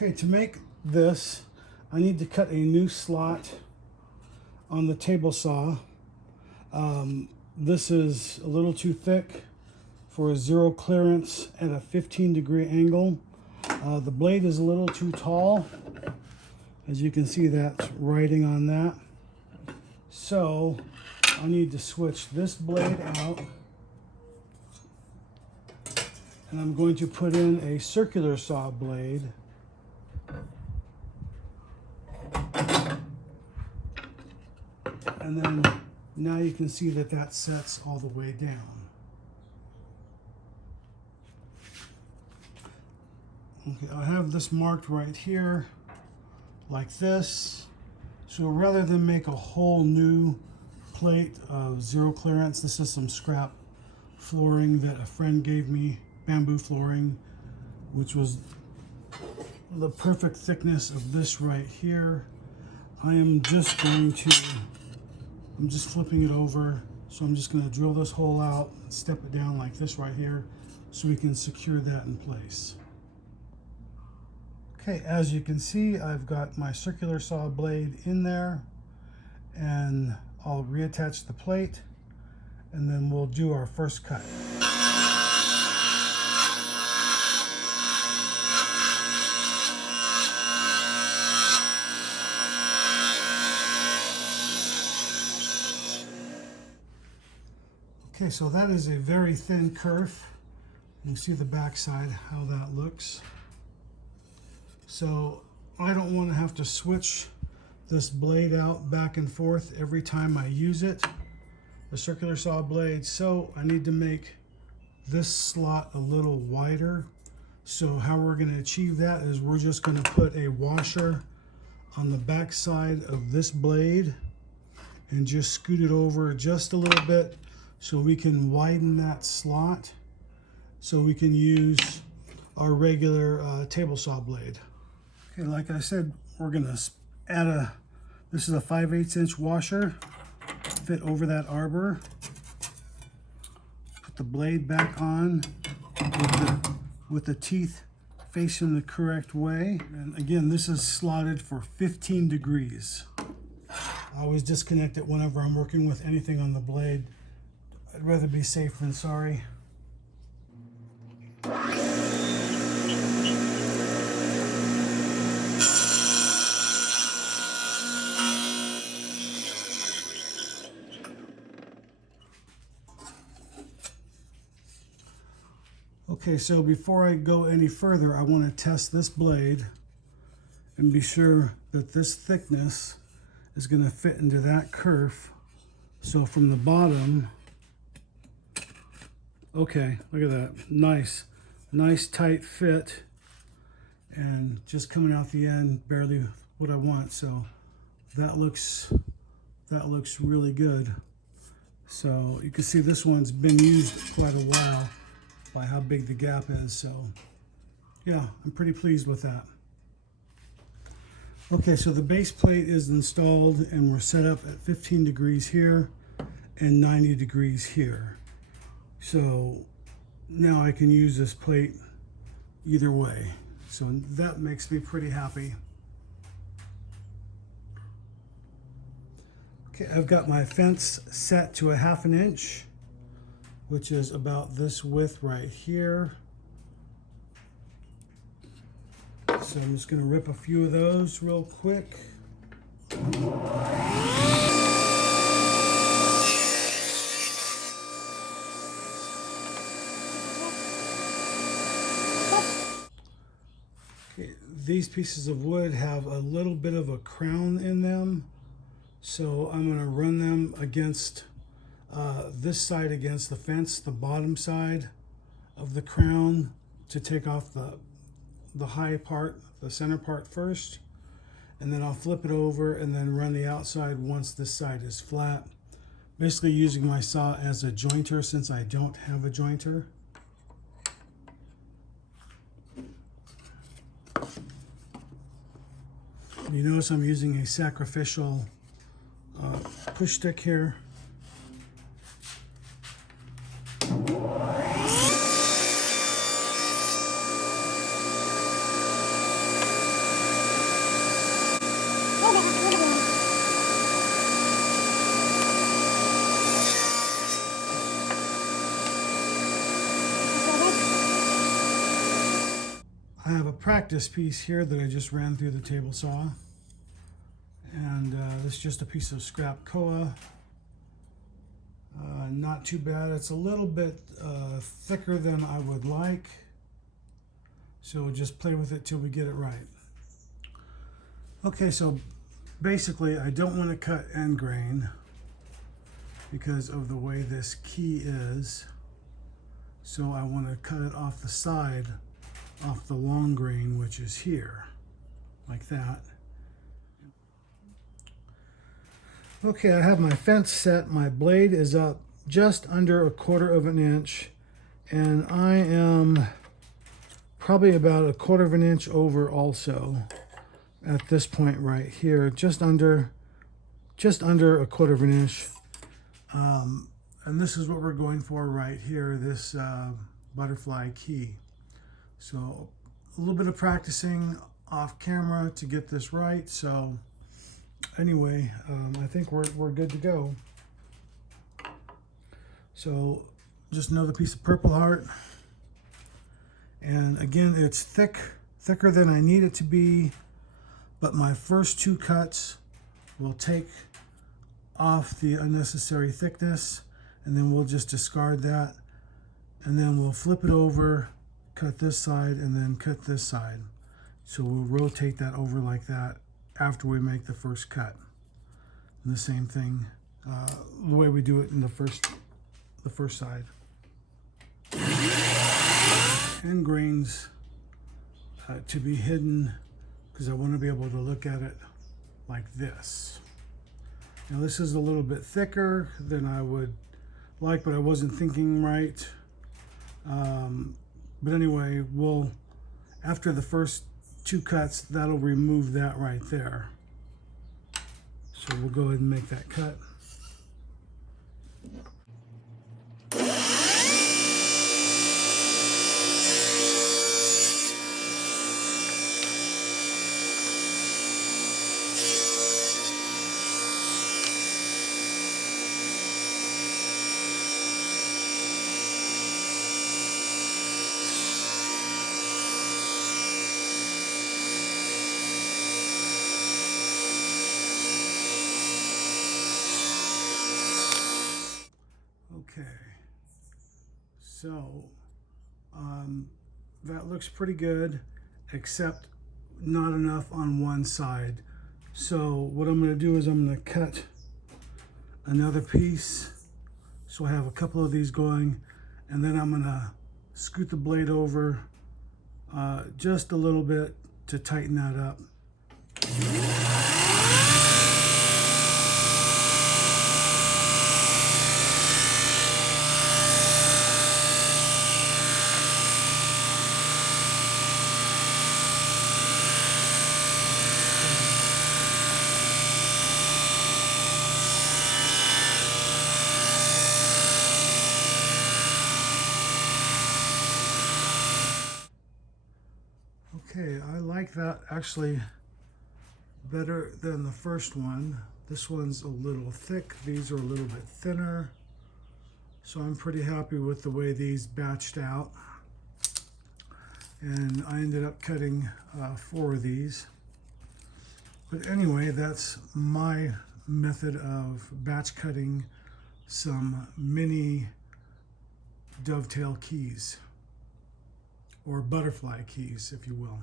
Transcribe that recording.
Okay, to make this, I need to cut a new slot on the table saw. This is a little too thick for a zero clearance at a 15-degree angle. The blade is a little too tall. As you can see, that's writing on that. So I need to switch this blade out. And I'm going to put in a circular saw blade. And then now you can see that that sets all the way down. Okay, I have this marked right here like this. So rather than make a whole new plate of zero clearance, this is some scrap flooring that a friend gave me, bamboo flooring, which was the perfect thickness of this right here. I am just going to, I'm just flipping it over. So I'm just going to drill this hole out and step it down like this right here so we can secure that in place. Okay, as you can see, I've got my circular saw blade in there, and I'll reattach the plate and then we'll do our first cut. Okay, so that is a very thin kerf. You can see the back side, how that looks. So I don't want to have to switch this blade out back and forth every time I use it, the circular saw blade. So I need to make this slot a little wider. So how we're going to achieve that is we're just going to put a washer on the back side of this blade and just scoot it over just a little bit so we can widen that slot so we can use our regular table saw blade. Okay, like I said, we're gonna add this is a 5/8 inch washer, fit over that arbor. Put the blade back on with the teeth facing the correct way. And again, this is slotted for 15 degrees. I always disconnect it whenever I'm working with anything on the blade. I'd rather be safe than sorry. Okay, so before I go any further, I want to test this blade and be sure that this thickness is going to fit into that kerf. So from the bottom, okay, look at that, nice tight fit, and just coming out the end, barely what I want. So that looks really good. So you can see this one's been used quite a while by how big the gap is. So yeah, I'm pretty pleased with that. Okay, so the base plate is installed and we're set up at 15 degrees here and 90 degrees here. So now I can use this plate either way. So that makes me pretty happy. Okay, I've got my fence set to a 1/2 inch, which is about this width right here. So I'm just going to rip a few of those real quick. Okay, these pieces of wood have a little bit of a crown in them, so I'm going to run them against this side against the fence, the bottom side of the crown, to take off the high part, the center part first, and then I'll flip it over and then run the outside once this side is flat. Basically using my saw as a jointer since I don't have a jointer. You notice I'm using a sacrificial push stick here. practice piece here that I just ran through the table saw. And this is just a piece of scrap koa. Not too bad. It's a little bit thicker than I would like. So just play with it till we get it right. Okay, so basically I don't want to cut end grain because of the way this key is. So I want to cut it off the side, off the long grain, which is here, like that. Okay, I have my fence set. My blade is up just under 1/4 of an inch, and I am probably about 1/4 of an inch over also at this point right here, just under 1/4 of an inch. And this is what we're going for right here, this butterfly key. So a little bit of practicing off camera to get this right. So anyway, I think we're good to go. So just another piece of Purple Heart. And again, it's thicker than I need it to be, but my first 2 cuts will take off the unnecessary thickness, and then we'll just discard that, and then we'll flip it over, cut this side, and then cut this side. So we'll rotate that over like that after we make the first cut. And the same thing, the way we do it in the first side. End grains to be hidden because I want to be able to look at it like this. Now this is a little bit thicker than I would like, but I wasn't thinking right. But anyway, after the first 2 cuts, that'll remove that right there. So we'll go ahead and make that cut. Okay, so that looks pretty good, except not enough on one side. So what I'm going to do is I'm going to cut another piece, so I have a couple of these going, and then I'm going to scoot the blade over just a little bit to tighten that up. Okay, I like that actually better than the first one. This one's a little thick, these are a little bit thinner. So I'm pretty happy with the way these batched out. And I ended up cutting 4 of these. But anyway, that's my method of batch cutting some mini dovetail keys, or butterfly keys, if you will.